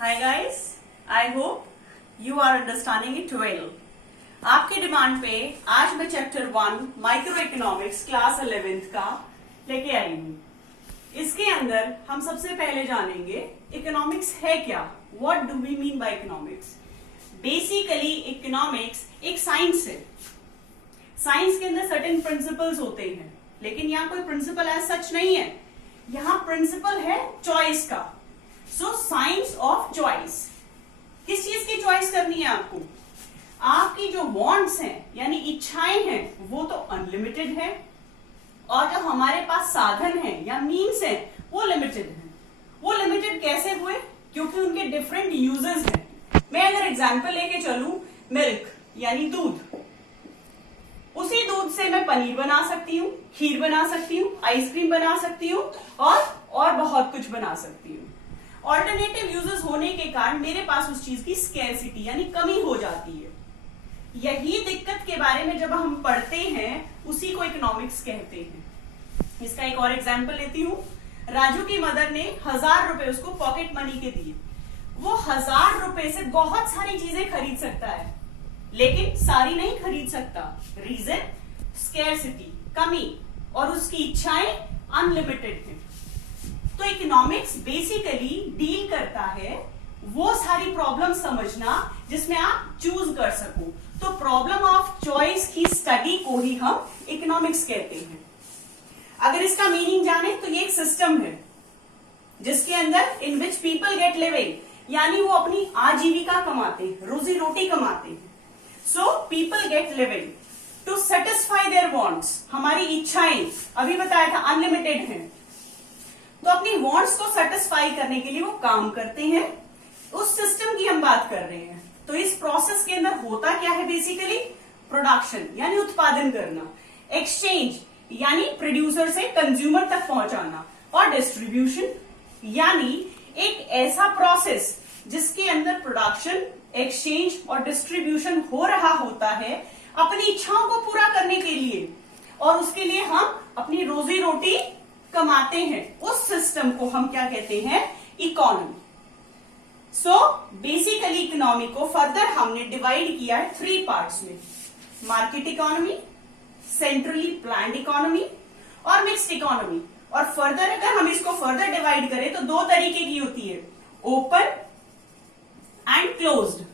Hi guys, I hope you are understanding it well. आपके demand पे आज मैं chapter 1 micro economics class 11th का लेके आई हूँ। इसके अंदर हम सबसे पहले जानेंगे इकोनॉमिक्स है क्या, what do we mean by economics. Basically economics एक साइंस है। साइंस के अंदर सर्टेन प्रिंसिपल्स होते हैं, लेकिन यहाँ कोई प्रिंसिपल एज सच नहीं है। यहाँ प्रिंसिपल है चॉइस का। So science of choice. किस चीज की चॉइस करनी है आपको? आपकी जो वांट्स हैं यानी इच्छाएं हैं वो तो अनलिमिटेड है, और जो हमारे पास साधन है या मीन्स है वो लिमिटेड है। वो लिमिटेड कैसे हुए? क्योंकि उनके डिफरेंट यूजेस हैं। मैं अगर एग्जांपल लेके चलूं, मिल्क यानी दूध, उसी दूध से मैं पनीर बना सकती हूँ, खीर बना सकती हूँ, आइसक्रीम बना सकती हूँ और बहुत कुछ बना सकती हूँ। ऑल्टरनेटिव यूजेस होने के कारण मेरे पास उस चीज की स्कैरसिटी यानी कमी हो जाती है। यही दिक्कत के बारे में जब हम पढ़ते हैं उसी को इकोनॉमिक्स कहते हैं। इसका एक और एग्जांपल लेती हूँ। राजू की मदर ने 1000 रुपए उसको पॉकेट मनी के दिए। वो 1000 रुपए से बहुत सारी चीजें खरीद सकता है, लेकिन सारी नहीं खरीद सकता। रीजन स्कैरसिटी, कमी, और उसकी इच्छाएं अनलिमिटेड है। तो इकोनॉमिक्स बेसिकली डील करता है वो सारी प्रॉब्लम समझना जिसमें आप चूज कर सको। तो प्रॉब्लम ऑफ चॉइस की स्टडी को ही हम इकोनॉमिक्स कहते हैं। अगर इसका मीनिंग जाने तो ये एक सिस्टम है जिसके अंदर इन विच पीपल गेट लिविंग, यानी वो अपनी आजीविका कमाते हैं, रोजी रोटी कमाते हैं। So people get living to satisfy their wants. हमारी इच्छाएं अभी बताया था अनलिमिटेड हैं, तो अपनी वांट्स को सेटिस्फाई करने के लिए वो काम करते हैं। उस सिस्टम की हम बात कर रहे हैं। तो इस प्रोसेस के अंदर होता क्या है? बेसिकली प्रोडक्शन यानी उत्पादन करना, एक्सचेंज यानी प्रोड्यूसर से कंज्यूमर तक पहुंचाना, और डिस्ट्रीब्यूशन यानी एक ऐसा प्रोसेस जिसके अंदर प्रोडक्शन, एक्सचेंज और डिस्ट्रीब्यूशन हो रहा होता है अपनी इच्छाओं को पूरा करने के लिए, और उसके लिए हम अपनी रोजी रोटी कमाते हैं। उस सिस्टम को हम क्या कहते हैं? इकोनॉमी। सो बेसिकली इकोनॉमी को फर्दर हमने डिवाइड किया है 3 पार्ट्स में: market economy, centrally planned economy और मिक्स्ड इकोनॉमी। और फर्दर अगर हम इसको फर्दर डिवाइड करें तो 2 तरीके की होती है, ओपन एंड क्लोज्ड।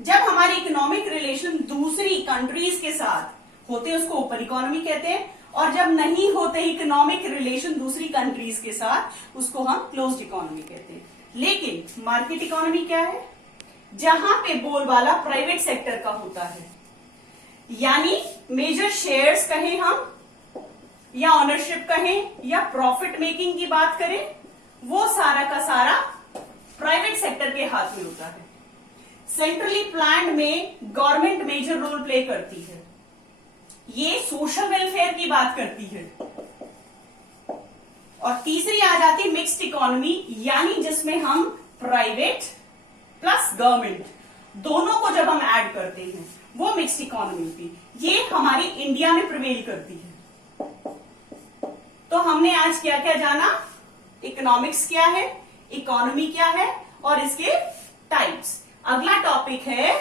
जब हमारे इकोनॉमिक रिलेशन दूसरी कंट्रीज के साथ होते हैं उसको ओपन इकोनॉमी कहते हैं, और जब नहीं होते इकोनॉमिक रिलेशन दूसरी कंट्रीज के साथ उसको हम क्लोज्ड इकोनॉमी कहते हैं। लेकिन मार्केट इकोनॉमी क्या है? जहां पे बोलबाला प्राइवेट सेक्टर का होता है, यानी मेजर शेयर्स कहें हम, या ऑनरशिप कहें, या प्रॉफिट मेकिंग की बात करें, वो सारा का सारा प्राइवेट सेक्टर के हाथ में होता है। सेंट्रली प्लान्ड में गवर्नमेंट मेजर रोल प्ले करती है, ये सोशल वेलफेयर की बात करती है। और तीसरी आ जाती है मिक्स्ड इकोनॉमी, यानी जिसमें हम प्राइवेट प्लस गवर्नमेंट दोनों को जब हम ऐड करते हैं वो मिक्स्ड इकोनॉमी होती है। ये हमारी इंडिया में प्रिवेल करती है। तो हमने आज क्या क्या जाना? इकोनॉमिक्स क्या है, इकोनॉमी क्या है और इसके टाइप्स। अगला टॉपिक है